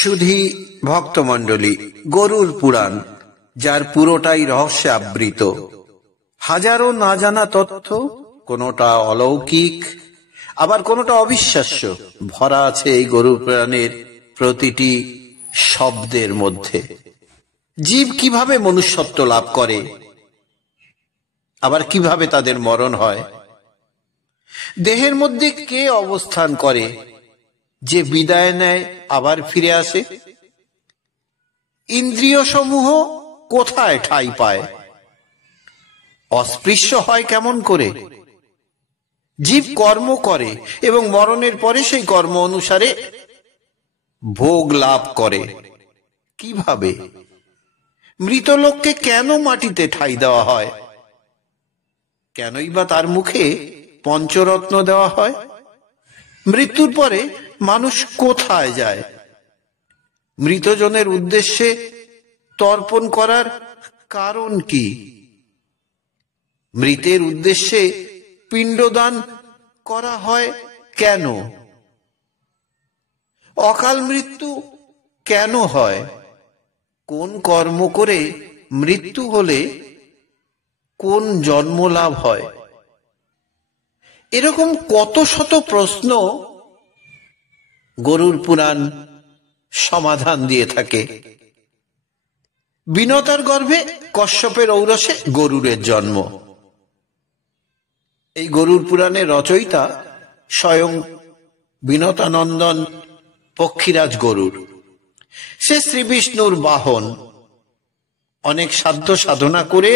সুধী ভক্তমণ্ডলী, গরুর পুরাণ, যার পুরোটাই রহস্যে আবৃত, হাজারো না জানা তথ্য, কোনোটা অলৌকিক আবার কোনোটা অবিশ্বাস্য, ভরা আছে এই গরুর পুরাণের প্রতিটি শব্দের মধ্যে। জীব কিভাবে মনুষ্যত্ব লাভ করে, আবার কিভাবে তাদের মরণ হয়, দেহের মধ্যে কে অবস্থান করে যে বিদায় নেয় আবার ফিরে আসে, ইন্দ্রিয় সমূহ কোথায় ঠাঁই পায়, অস্পৃশ্য হয় কেমন করে, জীব কর্ম করে এবং মরণের পরে সেই কর্ম অনুসারে ভোগ লাভ করে কিভাবে, মৃতলোককে কেন মাটিতে ঠাঁই দেওয়া হয়, কেনই বা তার মুখে পঞ্চরত্ন দেওয়া হয়, মৃত্যুর পরে মানুষ কোথায় যায়, মৃতজনের উদ্দেশ্যে তর্পণ করার কারণ কি, মৃতের উদ্দেশ্যে পিণ্ডদান করা হয় কেন, অকাল মৃত্যু কেন হয়, কোন কর্ম করে মৃত্যু হলে কোন জন্ম লাভ হয়, এরকম কত শত প্রশ্ন গরুর পুরাণ সমাধান দিয়ে থাকে। বিনতার গর্ভে কশ্যপের ঔরসে গরুরের জন্ম। এই গরুর পুরাণের রচয়িতা স্বয়ং বিনতানন্দন পক্ষীরাজ গরুর। সে শ্রীবিষ্ণুর বাহন। অনেক সাধ্য সাধনা করে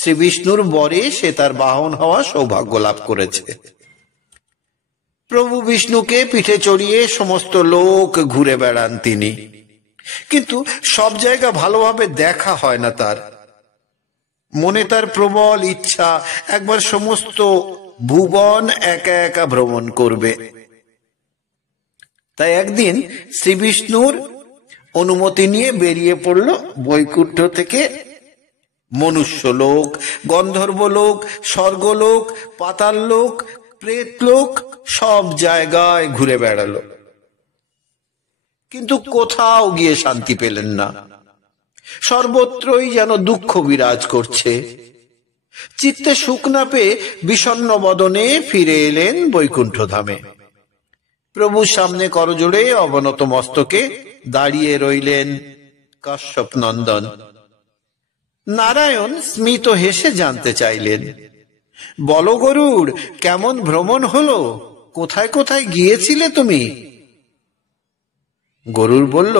শ্রীবিষ্ণুর বরে সে তার বাহন হওয়া সৌভাগ্য লাভ করেছে। প্রভু বিষ্ণুকে পিঠে চড়িয়ে সমস্ত লোক ঘুরে বেড়ান তিনি, কিন্তু সব জায়গা ভালোভাবে দেখা হয় না তার। মনে তার প্রবল ইচ্ছা একবার সমস্ত ভুবন একা একা ভ্রমণ করবে। তাই একদিন শ্রীবিষ্ণুর অনুমতি নিয়ে বেরিয়ে পড়ল বৈকুণ্ঠ থেকে মনুষ্যলোক, গন্ধর্বলোক, স্বর্গলোক, পাতাললোক, প্রেতলোক, সব জায়গায় ঘুরে বেড়ালো, কিন্তু কোথাও গিয়ে শান্তি পেলেন না। সর্বত্রই যেন দুঃখ বিরাজ করছে। চিত্তে সুখ না পেয়ে বিষণ্ণ বদনে ফিরে এলেন বৈকুণ্ঠ ধামে। প্রভুর সামনে করজোড়ে অবনত মস্তকে দাঁড়িয়ে রইলেন কাশ্যপ নন্দন। নারায়ণ স্মিত হেসে জানতে চাইলেন, বলো গরুর, কেমন ভ্রমণ হলো, কোথায় কোথায় গিয়েছিলে তুমি? গরুর বলল,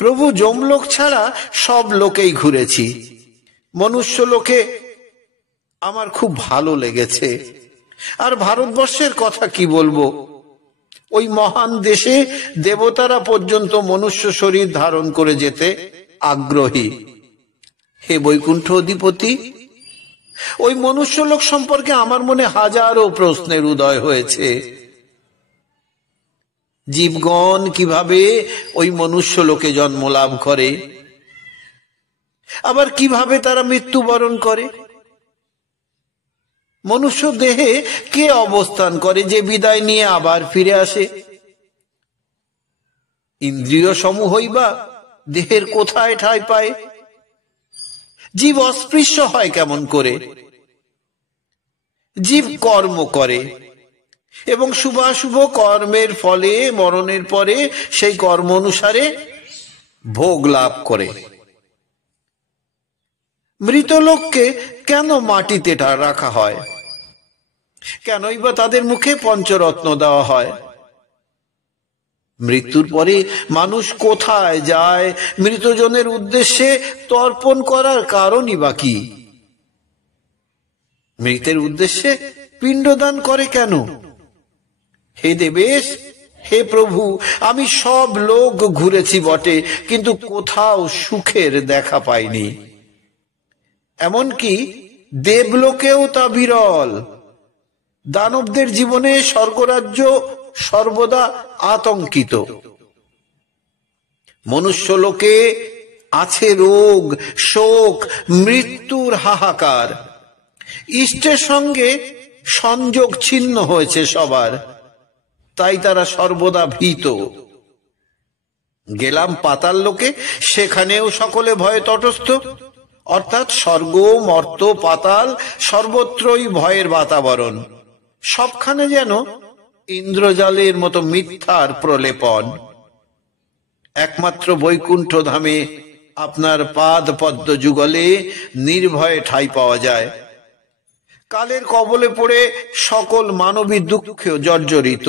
প্রভু যমলোক ছাড়া সব লোকেই ঘুরেছি। মনুষ্য লোকে আমার খুব ভালো লেগেছে, আর ভারতবর্ষের কথা কি বলবো, ওই মহান দেশে দেবতারা পর্যন্ত মনুষ্য শরীর ধারণ করে যেতে আগ্রহী। হে বৈকুণ্ঠ অধিপতি, ওই মনুষ্য লোক সম্পর্কে আমার মনে হাজারো প্রশ্নের উদয় হয়েছে। জীবগণ কিভাবে ওই মনুষ্য লোকে জন্ম লাভ করে, আবার কিভাবে তারা মৃত্যুবরণ করে, মনুষ্য দেহে কে অবস্থান করে যে বিদায় নিয়ে আবার ফিরে আসে, ইন্দ্রিয় সমূহই বা দেহের কোথায় ঠাঁই পায়, জীব অস্পৃশ্য হয় কেমন করে, জীব কর্ম করে এবং শুভাশুভ কর্মের ফলে মরণের পরে সেই কর্ম অনুসারে ভোগ লাভ করে, মৃতলোককে কেন মাটিতে রাখা হয়, কেনই বা তাদের মুখে পঞ্চরত্ন দেওয়া হয়, মৃত্যুর পরে মানুষ কোথায় যায়, মৃতজনের উদ্দেশ্যে তর্পণ করার কারণই বা কি, মৃতের উদ্দেশ্যে পিণ্ডদান করে কেন? হে দেবেশ, হে প্রভু, আমি সব লোক ঘুরেছি বটে, কিন্তু কোথাও সুখের দেখা পাইনি। এমনকি দেবলোকেও তা বিরল। দানবদের জীবনে স্বর্গরাজ্য সর্বদা আতঙ্কিত। মনুষ্য লোকে আছে রোগ, শোক, মৃত্যুর হাহাকার। ইষ্টের সঙ্গে সংযোগ ছিন্ন হয়েছে সবার, তাই তারা সর্বদা ভীত। গেলাম পাতাল লোকে, সেখানেও সকলে ভয়ে তটস্থ। অর্থাৎ স্বর্গ, মর্ত, পাতাল সর্বত্রই ভয়ের বাতাবরণ। সবখানে যেন ইন্দ্রজালের মতো মিথ্যার প্রলেপন। একমাত্র বৈকুণ্ঠ ধামে আপনার পাদ পদ্ম যুগলে নির্ভয়ে ঠাঁই পাওয়া যায়। কালের কবলে পড়ে সকল মানবী দুঃখে জর্জরিত।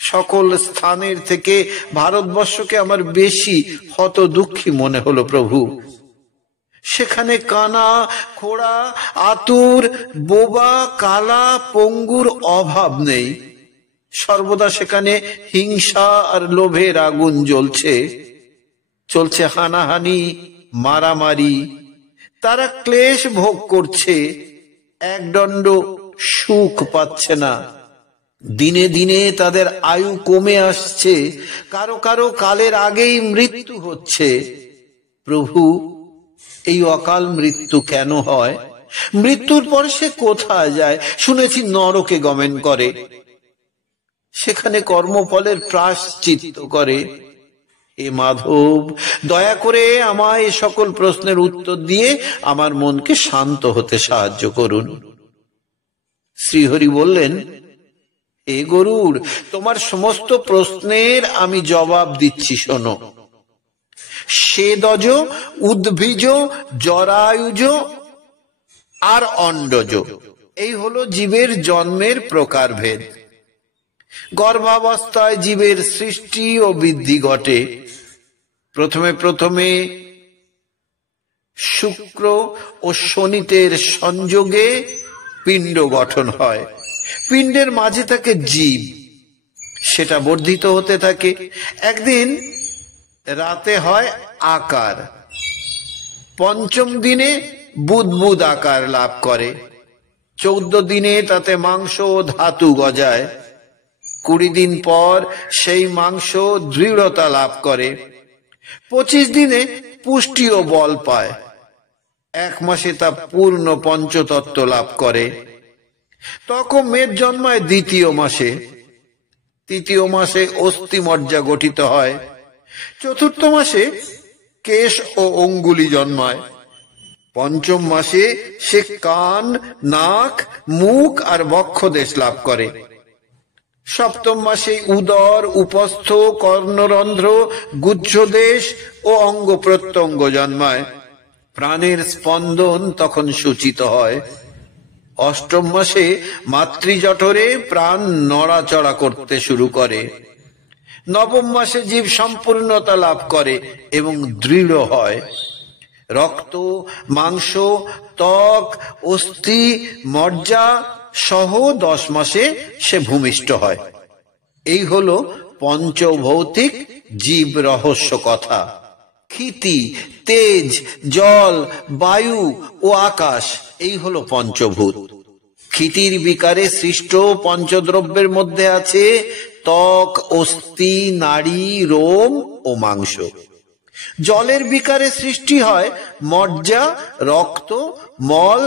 সকল স্থানের থেকে ভারতবর্ষকে আমার বেশি হত দুঃখী মনে হলো প্রভু। সেখানে কানা, খোড়া, আতুর, বোবা, কালা, পঙ্গুর অভাব নেই। সর্বদা সেখানে হিংসা আর লোভের আগুন জ্বলছে। চলছে হানাহানি, মারামারি। তারা ক্লেশ ভোগ করছে, একদণ্ড সুখ পাচ্ছে না। দিনে দিনে তাদের আয়ু কমে আসছে, কারো কারো কালের আগেই মৃত্যু হচ্ছে। প্রভু, এই অকাল মৃত্যু কেন হয়? মৃত্যুর পর সে কোথায় যায়? শুনেছি নরকে গমন করে, সেখানে কর্মফলের প্রায়শ্চিত্ত করে। হে মাধব, দয়া করে আমায় এ সকল প্রশ্নের উত্তর দিয়ে আমার মনকে শান্ত হতে সাহায্য করুন। শ্রীহরি বললেন, হে গরুড়, তোমার সমস্ত প্রশ্নের আমি জবাব দিচ্ছি, শোনো। সেদজ, উদ্ভিজ, জরায়ুজ আর অন্ডজ, এই হলো জীবের জন্মের প্রকারভেদ। গর্ভাবস্থায় জীবের সৃষ্টি ও বৃদ্ধি ঘটে। প্রথমে প্রথমে শুক্র ও শনিতের সংযোগে পিণ্ড গঠন হয়। পিণ্ডের মাঝে থাকে জীব, সেটা বর্ধিত হতে থাকে। একদিন রাতে হয় আকার, পঞ্চম দিনে বুদ্বুদ আকার লাভ করে, 14 দিনে তাতে মাংস ও ধাতু গজায়, 20 দিন পর সেই মাংস দৃঢ়তা লাভ করে, 25 দিনে পুষ্টি ও বল পায়, 1 মাসে তা পূর্ণ পঞ্চতত্ত্ব লাভ করে। তখন মেদ জন্মায় দ্বিতীয় মাসে, তৃতীয় মাসে অস্থিমজ্জা গঠিত হয়, চতুর্থ মাসে কেশ ও অঙ্গুলি জন্মায়, পঞ্চম মাসে সে কান, নাক, মুখ আর বক্ষদেশ লাভ করে, সপ্তম মাসে উদর, উপস্থ, কর্ণরন্ধ্র, গুহ্যদেশ ও অঙ্গ প্রত্যঙ্গ জন্মায়। প্রাণের স্পন্দন তখন সূচিত হয়। অষ্টম মাসে মাতৃজঠরে প্রাণ নড়াচড়া করতে শুরু করে। নবম মাসে জীব সম্পূর্ণতা লাভ করে এবং দৃঢ় হয়। রক্ত, মাংস, ত্বক, অস্থি, মজ্জা সহ 10 মাসে সে ভূমিষ্ঠ হয়। এই হলো পঞ্চভৌতিক জীব রহস্য কথা। ক্ষিতি, তেজ, জল, বায়ু ও আকাশ, এই হলো পঞ্চভূত। ক্ষিতির বিকারে সৃষ্ট পঞ্চদ্রব্যের মধ্যে আছে ত্বক, অস্থি, নাড়ি, রোম ও মাংস। জলের বিকারে সৃষ্টি হয় মজ্জা, রক্ত, মল,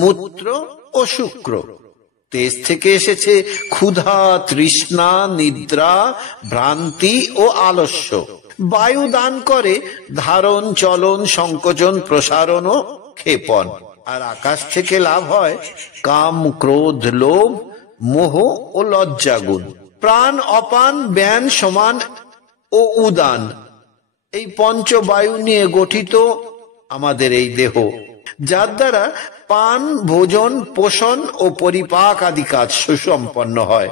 মূত্র ও শুক্র। তেজ থেকে এসেছে ক্ষুধা, তৃষ্ণা, নিদ্রা, ভ্রান্তি ও আলস্য। বায়ু দান করে ধারণ, চলন, সংকোচন, প্রসারণ ও ক্ষেপণ। আর আকাশ থেকে লাভ হয় কাম, ক্রোধ, লোভ, মোহ ও লজ্জাগুণ। প্রাণ, অপান, ব্যান, সমান ও উদান, এই পঞ্চবায়ু নিয়ে গঠিত আমাদের এই দেহ, যার দ্বারা পান, ভোজন, পোষণ ও পরিপাক আদি কাজ সুসম্পন্ন হয়।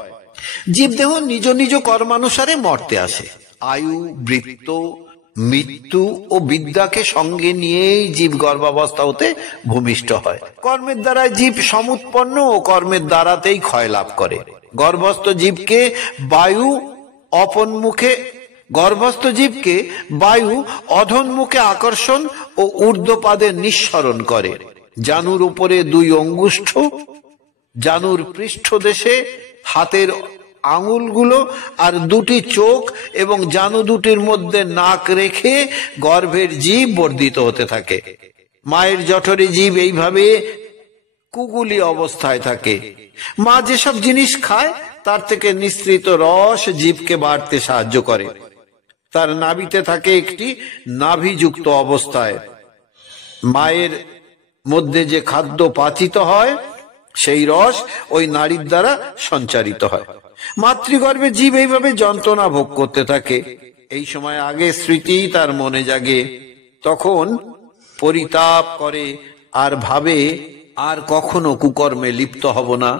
জীবদেহ নিজ নিজ কর্মানুসারে মর্তে আসে। আয়ু, বৃত্ত, মৃত্যু ও বিদ্যাকে সঙ্গে নিয়েই জীব গর্ভাবস্থা হতে ভূমিষ্ঠ হয়। কর্মের দ্বারা জীব সমুৎপন্ন ও কর্মের দ্বারাতেই ক্ষয় লাভ করে। গর্ভস্থ জীবকে বায়ু অধোন্মুখে আকর্ষণ ও ঊর্ধ্বপাদে নিঃসরণ করে। জানুর উপরে 2 অঙ্গুষ্ঠ, জানুর পৃষ্ঠদেশে হাতের আঙুলগুলো আর 2টি চোখ এবং জানু দুটির মধ্যে নাক রেখে গর্ভের জীব বর্ধিত হতে থাকে। মায়ের জঠরে জীব এইভাবে কুগুলি অবস্থায় থাকে। মা যেসব জিনিস খায় তার থেকে নিঃসৃত রস জীবকে বাড়তে সাহায্য করে। তার নাভিতে থাকে একটি নাভিযুক্ত অবস্থায়। মায়ের মধ্যে যে খাদ্য পাচিত হয় সেই রস ওই নাড়ির দ্বারা সঞ্চারিত হয়। মাতৃগর্ভে জীব এইভাবে যন্ত্রণা ভোগ করতে থাকে। এই সময় আগে স্মৃতি তার মনে জাগে, তখন পরিতাপ করে আর ভাবে আর কখনো কুকর্মে লিপ্ত হব না।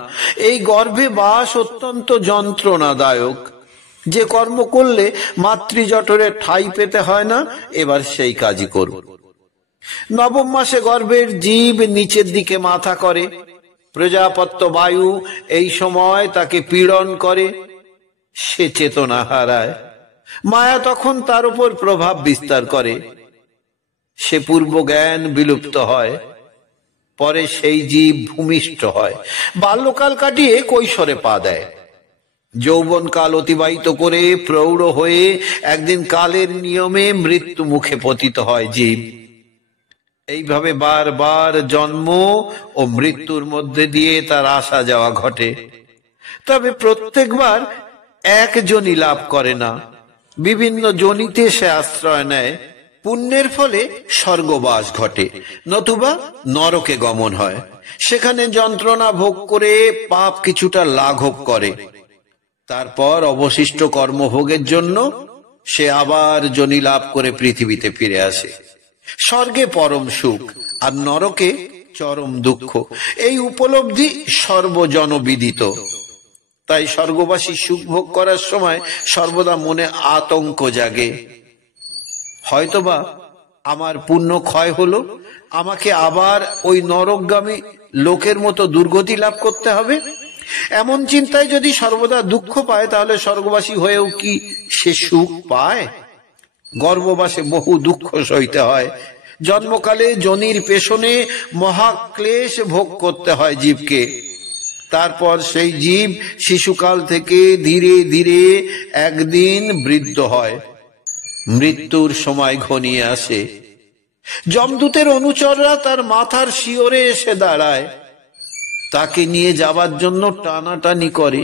এই গর্ভে বাস অত্যন্ত যন্ত্রণাদায়ক। যে কর্ম করলে মাতৃজঠরে ঠাঁই পেতে হয় না, এবার সেই কাজই করব। নবম মাসে গর্ভের জীব নিচের দিকে মাথা করে। প্রজাপত্য বায়ু এই সময় তাকে পীড়ন করে, সে চেতনা হারায়। মায়া তখন তার উপর প্রভাব বিস্তার করে, সে পূর্ব জ্ঞান বিলুপ্ত হয়। পরে সেই জীব ভূমিষ্ঠ হয়, বাল্যকাল কাটিয়ে কৈশোরে পা দেয়। যৌবনকাল অতিবাহিত করে প্রৌঢ় হয়ে একদিন কালের নিয়মে মৃত্যু মুখে পতিত হয় জীব। এইভাবে বারবার জন্ম ও মৃত্যুর মধ্যে দিয়ে তার আসা যাওয়া ঘটে। তবে প্রত্যেকবার এক যোনি লাভ করে না, বিভিন্ন যোনিতে সে আশ্রয় নেয়। পুণ্যের ফলে স্বর্গবাস ঘটে, নতুবা নরকে গমন হয়। সেখানে যন্ত্রণা ভোগ করে পাপ কিছুটা লাঘব করে। তারপর অবশিষ্ট কর্মভোগের জন্য সে আবার যোনি লাভ করে পৃথিবীতে ফিরে আসে। স্বর্গে পরম সুখ আর নরকে চরম দুঃখ, এই উপলব্ধি সর্বজনবিদিত। তাই স্বর্গবাসী সুখ ভোগ করার সময় সর্বদা মনে আতঙ্ক জাগে, হয়তোবা আমার পুণ্য ক্ষয় হলো, আমাকে আবার ওই নরকগামী লোকের মতো দুর্গতি লাভ করতে হবে। এমন চিন্তায় যদি সর্বদা দুঃখ পায়, তাহলে স্বর্গবাসী হয়েও কি সে সুখ পায়? গর্ভবাসে বহু দুঃখ সইতে হয়। জন্মকালে যোনির পেছনে মহাক্লেশ ভোগ করতে হয় জীবকে। তারপর সেই জীব শিশুকাল থেকে ধীরে ধীরে একদিন বৃদ্ধ হয়, মৃত্যুর সময় ঘনিয়ে আসে। যমদূতের অনুচররা তার মাথার শিওরে এসে দাঁড়ায়, তাকে নিয়ে যাবার জন্য টানাটানি করে।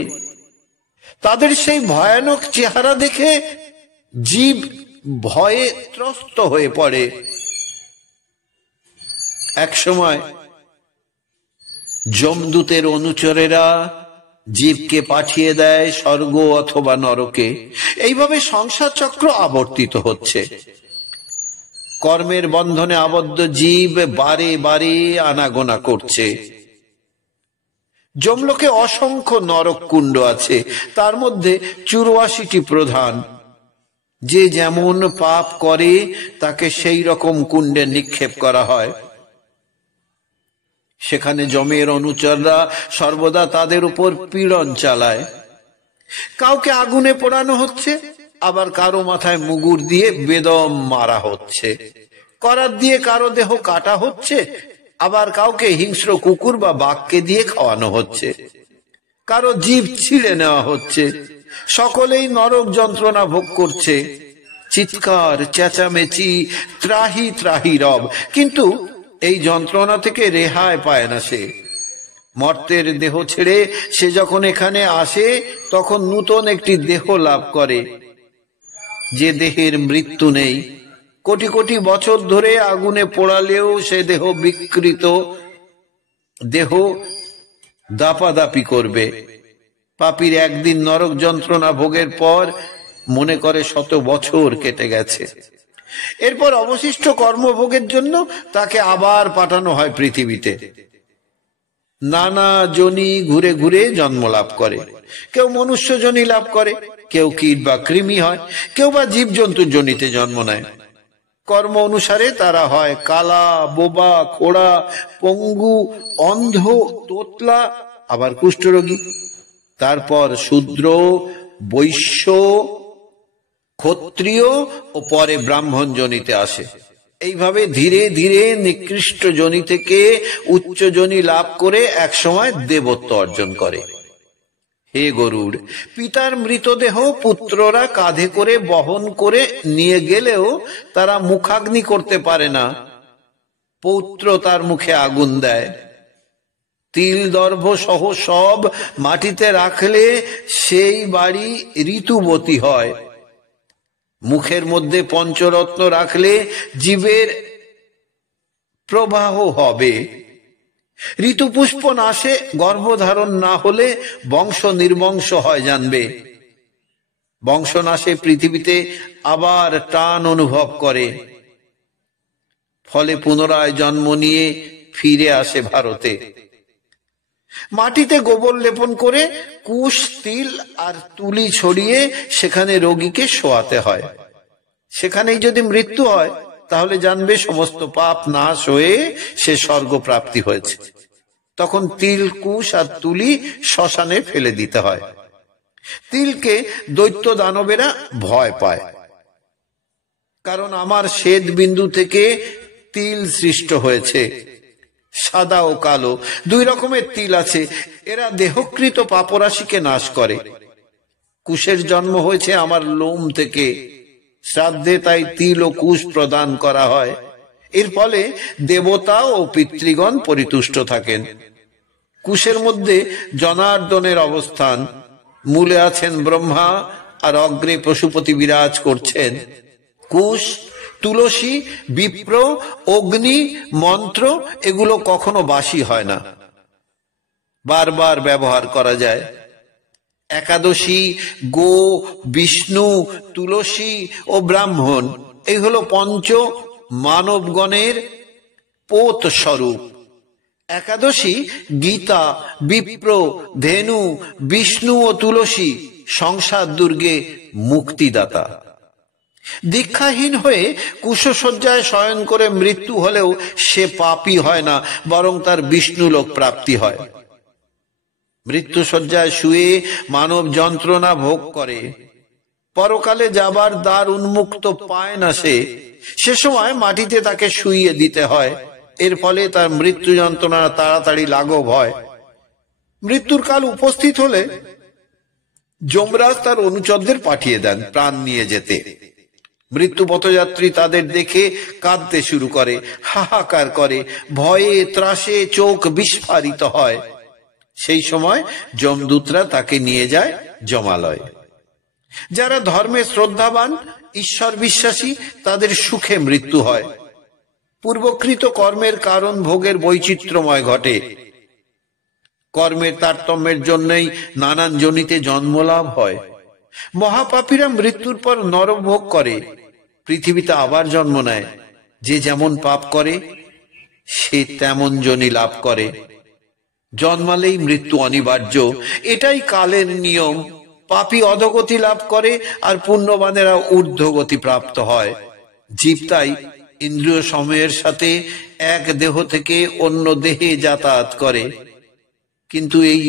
তাদের সেই ভয়ানক চেহারা দেখে জীব ভয়ে ত্রস্ত হয়ে পড়ে। এক সময় যমদূতের অনুচরেরা জীবকে পাঠিয়ে দেয় স্বর্গ অথবা নরকে। এইভাবে সংসার চক্র আবর্তিত হচ্ছে। কর্মের বন্ধনে আবদ্ধ জীব বারে বারে আনাগোনা করছে। যমলোকে অসংখ্য নরক কুণ্ড আছে, তার মধ্যে 84টি প্রধান। যে যেমন পাপ করে তাকে সেই রকম কুণ্ডে নিক্ষেপ করা হয়। সেখানে যমের অনুচররা সর্বদা তাদের উপর পীড়ন চালায়। কাউকে আগুনে পোড়ানো হচ্ছে, আবার কারো মাথায় মুগুর দিয়ে বেদম মারা হচ্ছে। করাত দিয়ে কারো দেহ কাটা হচ্ছে, আবার কাউকে হিংস্র কুকুর বা বাঘকে দিয়ে খাওয়ানো হচ্ছে। কারো জিভ ছিঁড়ে নেওয়া হচ্ছে। সকলেই নরক যন্ত্রণা ভোগ করছে। চিৎকার, চেঁচামেচি, ত্রাহি ত্রাহি রব, কিন্তু এই যন্ত্রণা থেকে রেহাই পায় না সে। মর্তের দেহ ছেড়ে সে যখন এখানে আসে, তখন নূতন একটি দেহ লাভ করে, যে দেহের মৃত্যু নেই। কোটি কোটি বছর ধরে আগুনে পোড়ালেও সে দেহ বিকৃত দেহ দাপাদাপি করবে। পাপীর একদিন নরক যন্ত্রণা ভোগের পর মনে করে 100 বছর কেটে গেছে। এরপর অবশিষ্ট কর্মভোগের জন্য তাকে আবার পাঠানো হয় পৃথিবীতে। নানা যোনি ঘুরে ঘুরে জন্ম লাভ করে। কেউ মনুষ্য যোনি লাভ করে, কেউ কীট বা কৃমি হয়, কেউ বা জীবজন্তুর যোনিতে জন্ম নেয়। কর্ম অনুসারে তারা হয় কালা, বোবা, খোড়া, পঙ্গু, অন্ধ, তোতলা, আবার কুষ্ঠরোগী। তারপর শূদ্র, বৈশ্য, ক্ষত্রিয় ও পরে ব্রাহ্মণ যোনিতে আসে। এইভাবে ধীরে ধীরে নিকৃষ্ট যোনি থেকে উচ্চ যোনি লাভ করে একসময় দেবত্ব অর্জন করে। হে গরুড়, পিতার মৃতদেহ পুত্ররা কাঁধে করে বহন করে নিয়ে গেলেও তারা মুখাগ্নি করতে পারে না। পৌত্র তার মুখে আগুন দেয়। তিল দর্ভ সহ সব মাটিতে রাখলে সেই বাড়ি ঋতুবতী হয়। মুখের মধ্যে পঞ্চরত্ন রাখলে জীবের প্রবাহ হবে। ঋতুপুষ্প নাশে গর্ভধারণ না হলে বংশ নির্বংশ হয় জানবে। বংশনাশে পৃথিবীতে আবার টান অনুভব করে, ফলে পুনরায় জন্ম নিয়ে ফিরে আসে ভারতে। মাটিতে গোবর লেপন করে কুশ, তিল আর তুলি ছড়িয়ে সেখানে রোগীকে শোয়াতে হয়। সেখানেই যদি মৃত্যু হয় তাহলে জানবে সমস্ত পাপ নাশ হয়ে সে স্বর্গ প্রাপ্তি হয়েছে। তখন তিল, কুশ আর তুলি শ্মশানে ফেলে দিতে হয়। তিলকে দৈত্য দানবেরা ভয় পায়, কারণ আমার শ্বেত বিন্দু থেকে তিল সৃষ্ট হয়েছে। সাদা ও কালো দুই রকমের তিল আছে, এরা দেহকৃত পাপরাশিকে নাশ করে। কুশের জন্ম হয়েছে আমার লোম থেকে, শ্রাদ্ধে তাই তিল ও কুশ প্রদান করা হয়। এর ফলে দেবতা ও পিতৃগণ পরিতুষ্ট থাকেন। কুশের মধ্যে জনার্দনের অবস্থান, মূলে আছেন ব্রহ্মা আর অগ্রে পশুপতি বিরাজ করছেন। কুশ, তুলসী, বিপ্র, অগ্নি, মন্ত্র এগুলো কখনো বাসি হয় না, বারবার ব্যবহার করা যায়। একাদশী, গো, বিষ্ণু, তুলসী ও ব্রাহ্মণ এই হলো পঞ্চ মানবগণের পোত স্বরূপ। একাদশী গীতা, বিপ্র, ধেনু, বিষ্ণু ও তুলসী সংসার দুর্গে মুক্তিদাতা। দীক্ষাহীন হয়ে কুশশয্যায় শয়ন করে মৃত্যু হলেও সে পাপী হয় না, বরং তার বিষ্ণুলোক প্রাপ্তি হয়। মৃত্যুশয্যায় শুয়ে মানব যন্ত্রণা ভোগ করে, পরকালে যাবার দ্বার উন্মুক্ত পায় না। সে সময় মাটিতে তাকে শুইয়ে দিতে হয়। এর ফলে তার মৃত্যু যন্ত্রণা তাড়াতাড়ি লাঘব হয়। মৃত্যুর কাল উপস্থিত হলে যমরাজ তার অনুচরদের পাঠিয়ে দেন প্রাণ নিয়ে যেতে। মৃত্যু পথযাত্রী তাদের দেখে কাঁদতে শুরু করে, হাহাকার করে, ভয়ে ত্রাসে চোখ বিস্ফারিত হয়। সেই সময় যমদূতরা তাকে নিয়ে যায় যমালয়। যারা ধর্মে শ্রদ্ধাবান, ঈশ্বর বিশ্বাসী, তাদের সুখে মৃত্যু হয়। পূর্বকৃত কর্মের কারণ ভোগের বৈচিত্র্যময় ঘটে। কর্মের তারতম্যের জন্যই নানান জনিতে জন্মলাভ হয়। মহাপাপীরা মৃত্যুর পর নরভোগ করে পৃথিবীতে আবার জন্ম নেয়। যে যেমন পাপ করে সে তেমন জনি লাভ করে। জন্মালেই মৃত্যু অনিবার্য, এটাই কালের নিয়ম। পাপী অধোগতি লাভ করে আর পুণ্যবানেরা ঊর্ধ্বগতি প্রাপ্ত হয়। জীব তাই ইন্দ্রিয় সময়ের সাথে এক দেহ থেকে অন্য দেহে যাতায়াত করে। কিন্তু এই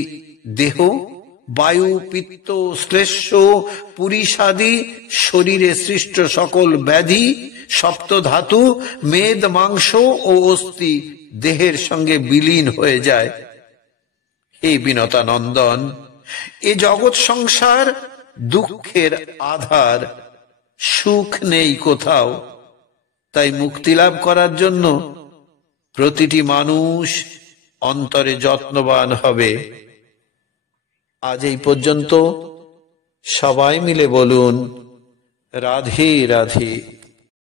দেহ বায়ু, পিত্ত, শ্লেষ্ম, পুরীষাদি শরীরে সৃষ্ট সকল ব্যাধি, সপ্ত ধাতু, মেদ, মাংস ও অস্থি দেহের সঙ্গে বিলীন হয়ে যায়। হে বিনতানন্দন, এ জগৎ সংসার দুঃখের আধার, সুখ নেই কোথাও। তাই মুক্তি লাভ করার জন্য প্রতিটি মানুষ অন্তরে যত্নবান হবে। আজ এই পর্যন্ত। সবাই মিলে বলুন রাধে রাধে।